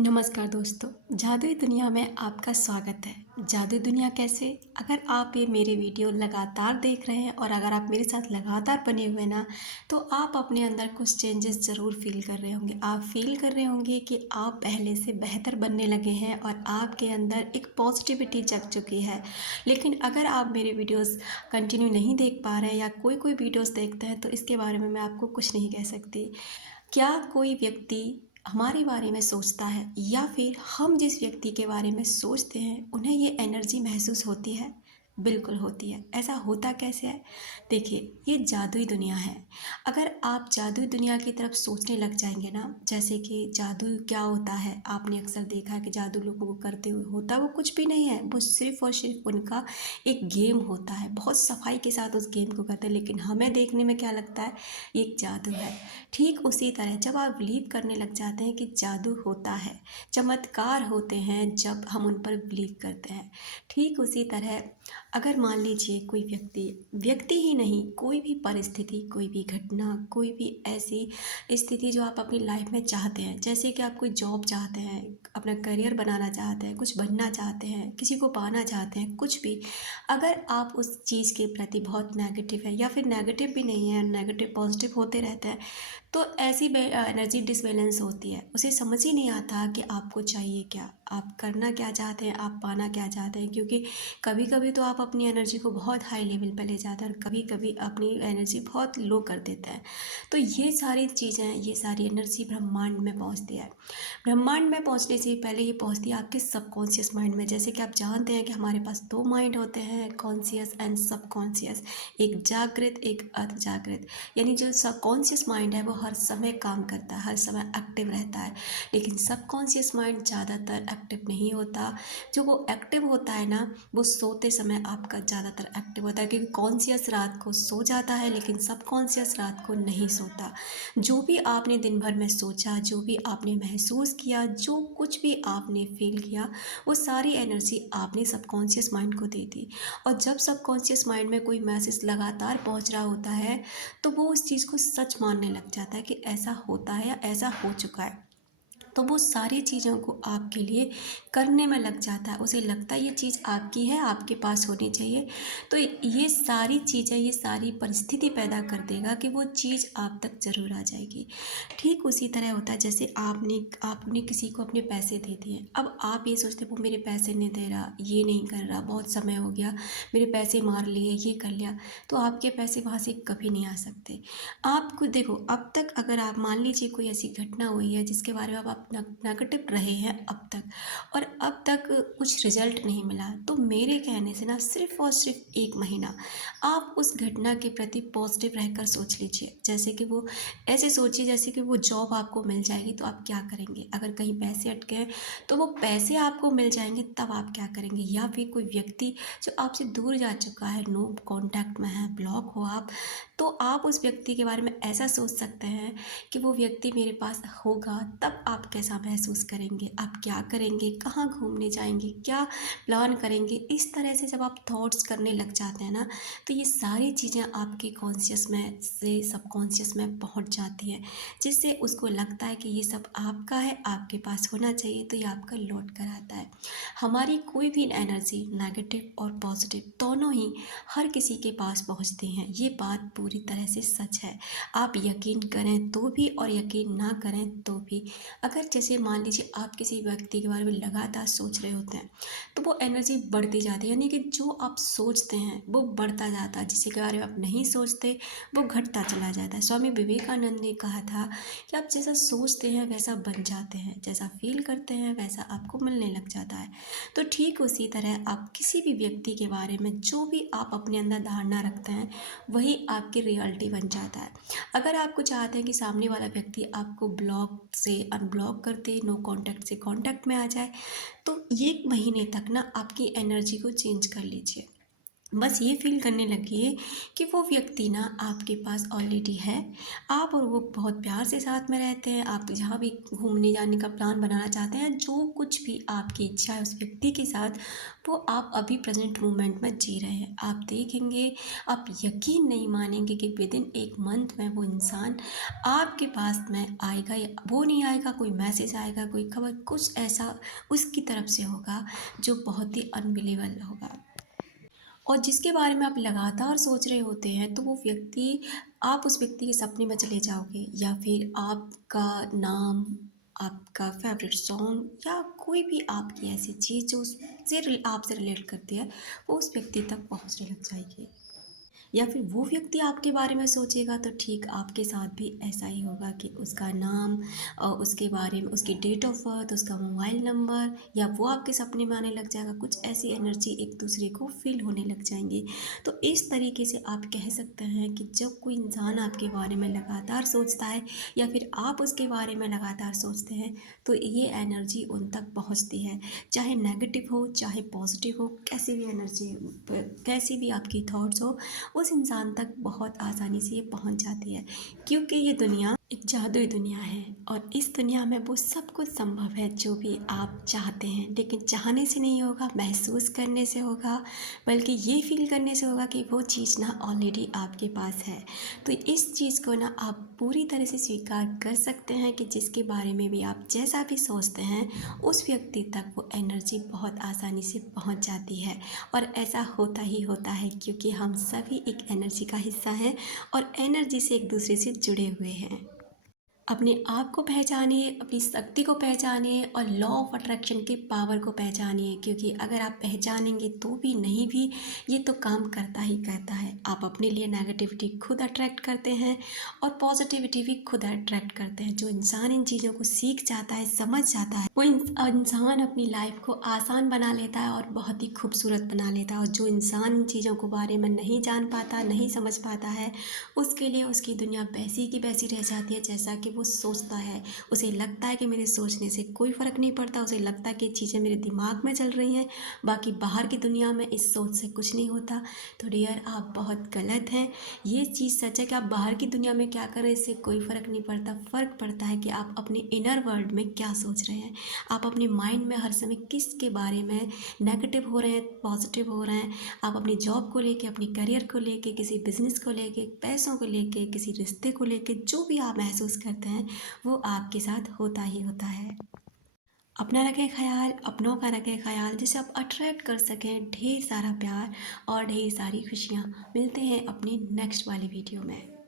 नमस्कार दोस्तों, जादुई दुनिया में आपका स्वागत है। जादुई दुनिया कैसे? अगर आप ये मेरे वीडियो लगातार देख रहे हैं और अगर आप मेरे साथ लगातार बने हुए ना, तो आप अपने अंदर कुछ चेंजेस ज़रूर फ़ील कर रहे होंगे। आप फ़ील कर रहे होंगे कि आप पहले से बेहतर बनने लगे हैं और आपके अंदर एक पॉजिटिविटी जग चुकी है। लेकिन अगर आप मेरे वीडियोज़ कंटिन्यू नहीं देख पा रहे हैं या कोई वीडियोज़ देखते हैं, तो इसके बारे में मैं आपको कुछ नहीं कह सकती। क्या कोई व्यक्ति हमारे बारे में सोचता है या फिर हम जिस व्यक्ति के बारे में सोचते हैं उन्हें ये एनर्जी महसूस होती है? बिल्कुल होती है। ऐसा होता कैसे है? देखिए, ये जादुई दुनिया है। अगर आप जादुई दुनिया की तरफ सोचने लग जाएंगे ना, जैसे कि जादू क्या होता है, आपने अक्सर देखा है कि जादू लोगों को करते हुए होता वो कुछ भी नहीं है, वो सिर्फ और सिर्फ उनका एक गेम होता है। बहुत सफाई के साथ उस गेम को करते हैं, लेकिन हमें देखने में क्या लगता है, ये एक जादू है। ठीक उसी तरह जब आप बिलीव करने लग जाते हैं कि जादू होता है, चमत्कार होते हैं जब हम उन पर बिलीव करते हैं, ठीक उसी तरह अगर मान लीजिए कोई व्यक्ति व्यक्ति ही नहीं, कोई भी परिस्थिति, कोई भी घटना, कोई भी ऐसी स्थिति जो आप अपनी लाइफ में चाहते हैं, जैसे कि आप कोई जॉब चाहते हैं, अपना करियर बनाना चाहते हैं, कुछ बनना चाहते हैं, किसी को पाना चाहते हैं, कुछ भी, अगर आप उस चीज़ के प्रति बहुत नेगेटिव है या फिर नेगेटिव भी नहीं है, नेगेटिव पॉजिटिव होते रहते हैं, तो ऐसी एनर्जी डिसबैलेंस होती है। उसे समझ ही नहीं आता कि आपको चाहिए क्या, आप करना क्या चाहते हैं, आप पाना क्या चाहते हैं। क्योंकि कभी कभी तो आप अपनी एनर्जी को बहुत हाई लेवल पर ले जाते हैं और कभी कभी अपनी एनर्जी बहुत लो कर देते हैं। तो ये सारी चीज़ें, ये सारी एनर्जी ब्रह्मांड में पहुंचती है। ब्रह्मांड में पहुंचने से पहले ये पहुंचती है आपके सबकॉन्शियस माइंड में। जैसे कि आप जानते हैं कि हमारे पास दो माइंड होते हैं, कॉन्शियस एंड सबकॉन्शियस, एक जागृत एक अर्ध जागृत। यानी जो सबकॉन्शियस माइंड है वो हर समय काम करता है, हर समय एक्टिव रहता है, लेकिन सबकॉन्शियस माइंड ज़्यादातर एक्टिव नहीं होता। जो वो एक्टिव होता है ना, वो सोते समय आपका ज़्यादातर एक्टिव होता है, क्योंकि कॉन्शियस रात को सो जाता है लेकिन सबकॉन्शियस रात को नहीं सोता। जो भी आपने दिन भर में सोचा, जो भी आपने महसूस किया, जो कुछ भी आपने फील किया, वो सारी एनर्जी आपने सबकॉन्शियस माइंड को दे दी। और जब सबकॉन्शियस माइंड में कोई मैसेज लगातार पहुंच रहा होता है, तो वो उस चीज़ को सच मानने लग जाता है कि ऐसा होता है या ऐसा हो चुका है। तो वो सारी चीज़ों को आपके लिए करने में लग जाता है। उसे लगता है ये चीज़ आपकी है, आपके पास होनी चाहिए। तो ये सारी चीज़ें, ये सारी परिस्थिति पैदा कर देगा कि वो चीज़ आप तक ज़रूर आ जाएगी। ठीक उसी तरह होता है जैसे आपने किसी को अपने पैसे दे दिए। अब आप ये सोचते वो मेरे पैसे नहीं दे रहा, ये नहीं कर रहा, बहुत समय हो गया, मेरे पैसे मार लिए, ये कर लिया, तो आपके पैसे वहाँ से कभी नहीं आ सकते। आपको देखो, अब तक अगर आप मान लीजिए कोई ऐसी घटना हुई है जिसके बारे में आप नेगेटिव रहे हैं अब तक, और अब तक कुछ रिजल्ट नहीं मिला, तो मेरे कहने से ना सिर्फ और सिर्फ 1 महीना आप उस घटना के प्रति पॉजिटिव रहकर सोच लीजिए। जैसे कि वो ऐसे सोचिए जैसे कि वो जॉब आपको मिल जाएगी, तो आप क्या करेंगे? अगर कहीं पैसे अटके हैं तो वो पैसे आपको मिल जाएंगे, तब आप क्या करेंगे? या फिर कोई व्यक्ति जो आपसे दूर जा चुका है, नो कांटेक्ट में है, ब्लॉक हो आप, तो आप उस व्यक्ति के बारे में ऐसा सोच सकते हैं कि वो व्यक्ति मेरे पास होगा, तब आप कैसा महसूस करेंगे, आप क्या करेंगे, कहाँ घूमने जाएंगे, क्या प्लान करेंगे। इस तरह से जब आप थॉट्स करने लग जाते हैं ना, तो ये सारी चीज़ें आपके कॉन्शियस में से सबकॉन्शियस में पहुंच जाती है, जिससे उसको लगता है कि ये सब आपका है, आपके पास होना चाहिए, तो ये आपका लौट कर आता है। हमारी कोई भी एनर्जी नेगेटिव और पॉजिटिव दोनों ही हर किसी के पास पहुंचती हैं। ये बात पूरी तरह से सच है, आप यकीन करें तो भी और यकीन ना करें तो भी। अगर जैसे मान लीजिए आप किसी व्यक्ति के बारे में लगातार सोच रहे होते हैं, तो वो एनर्जी बढ़ती जाती है। यानी कि जो आप सोचते हैं वो बढ़ता जाता है, जिसके बारे में आप नहीं सोचते वो घटता चला जाता है। स्वामी विवेकानंद ने कहा था कि आप जैसा सोचते हैं वैसा बन जाते हैं, जैसा फील करते हैं वैसा आपको मिलने लग जाता है। तो ठीक उसी तरह आप किसी भी व्यक्ति के बारे में जो भी आप अपने अंदर धारणा रखते हैं, वही आपकी रियलिटी बन जाता है। अगर आपको चाहते हैं कि सामने वाला व्यक्ति आपको ब्लॉक से अनब्लॉक कर दे, नो कांटेक्ट से कांटेक्ट में आ जाए, तो 1 महीने तक ना आपकी एनर्जी को चेंज कर लीजिए। बस ये फ़ील करने लगिए कि वो व्यक्ति ना आपके पास ऑलरेडी है। आप और वो बहुत प्यार से साथ में रहते हैं। आप जहाँ भी घूमने जाने का प्लान बनाना चाहते हैं, जो कुछ भी आपकी इच्छा है उस व्यक्ति के साथ, वो आप अभी प्रेज़ेंट मोमेंट में जी रहे हैं। आप देखेंगे, आप यकीन नहीं मानेंगे कि विदिन 1 मंथ में वो इंसान आपके पास में आएगा, या वो नहीं आएगा, कोई मैसेज आएगा, कोई खबर, कुछ ऐसा उसकी तरफ से होगा जो बहुत ही अनबिलीवेबल होगा। और जिसके बारे में आप लगातार सोच रहे होते हैं, तो वो व्यक्ति, आप उस व्यक्ति के सपने में चले जाओगे, या फिर आपका नाम, आपका फ़ेवरेट सॉन्ग, या कोई भी आपकी ऐसी चीज़ जो उससे आपसे रिलेट करती है, वो उस व्यक्ति तक पहुँचने लग जाएगी। या फिर वो व्यक्ति आपके बारे में सोचेगा, तो ठीक आपके साथ भी ऐसा ही होगा कि उसका नाम, उसके बारे में, उसकी डेट ऑफ बर्थ, उसका मोबाइल नंबर, या वो आपके सपने में आने लग जाएगा। कुछ ऐसी एनर्जी एक दूसरे को फील होने लग जाएंगी। तो इस तरीके से आप कह सकते हैं कि जब कोई इंसान आपके बारे में लगातार सोचता है, या फिर आप उसके बारे में लगातार सोचते हैं, तो ये एनर्जी उन तक पहुंचती है। चाहे नेगेटिव हो, चाहे पॉजिटिव हो, कैसी भी एनर्जी, कैसी भी आपकी थॉट्स हो, उस इंसान तक बहुत आसानी से ये पहुंच जाती है। क्योंकि ये दुनिया एक जादुई दुनिया है, और इस दुनिया में वो सब कुछ संभव है जो भी आप चाहते हैं। लेकिन चाहने से नहीं होगा, महसूस करने से होगा, बल्कि ये फील करने से होगा कि वो चीज़ ना ऑलरेडी आपके पास है। तो इस चीज़ को ना आप पूरी तरह से स्वीकार कर सकते हैं कि जिसके बारे में भी आप जैसा भी सोचते हैं, उस व्यक्ति तक वो एनर्जी बहुत आसानी से पहुंच जाती है। और ऐसा होता ही होता है, क्योंकि हम सभी एक एनर्जी का हिस्सा हैं, और एनर्जी से एक दूसरे से जुड़े हुए हैं। अपने आप को पहचानिए, अपनी शक्ति को पहचानिए, और लॉ ऑफ अट्रैक्शन के पावर को पहचानिए। क्योंकि अगर आप पहचानेंगे तो भी नहीं भी, ये तो काम करता ही करता है। आप अपने लिए नेगेटिविटी खुद अट्रैक्ट करते हैं, और पॉजिटिविटी भी खुद अट्रैक्ट करते हैं। जो इंसान इन चीज़ों को सीख जाता है, समझ जाता है, वो इंसान अपनी लाइफ को आसान बना लेता है और बहुत ही खूबसूरत बना लेता है। और जो इंसान इन चीज़ों को बारे में नहीं जान पाता, नहीं समझ पाता है, उसके लिए उसकी दुनिया वैसी की वैसी रह जाती है जैसा कि वो सोचता है। उसे लगता है कि मेरे सोचने से कोई फ़र्क नहीं पड़ता, उसे लगता है कि चीज़ें मेरे दिमाग में चल रही हैं, बाकी बाहर की दुनिया में इस सोच से कुछ नहीं होता। तो डियर, आप बहुत गलत हैं। ये चीज़ सच है कि आप बाहर की दुनिया में क्या कर रहे हैं, इससे कोई फ़र्क नहीं पड़ता। फ़र्क पड़ता है कि आप अपने इनर वर्ल्ड में क्या सोच रहे हैं। आप अपने माइंड में हर समय किसके बारे में नेगेटिव हो रहे हैं, पॉजिटिव हो रहे हैं। आप अपनी जॉब को लेके, अपने करियर को लेके, किसी बिजनेस को लेके, पैसों को लेके, किसी रिश्ते को लेके, जो भी आप महसूस करते हैं, वो आपके साथ होता ही होता है। अपना रखें ख्याल, अपनों का रखें ख्याल, जिससे आप अट्रैक्ट कर सकें ढेर सारा प्यार और ढेर सारी खुशियाँ। मिलते हैं अपनी नेक्स्ट वाली वीडियो में।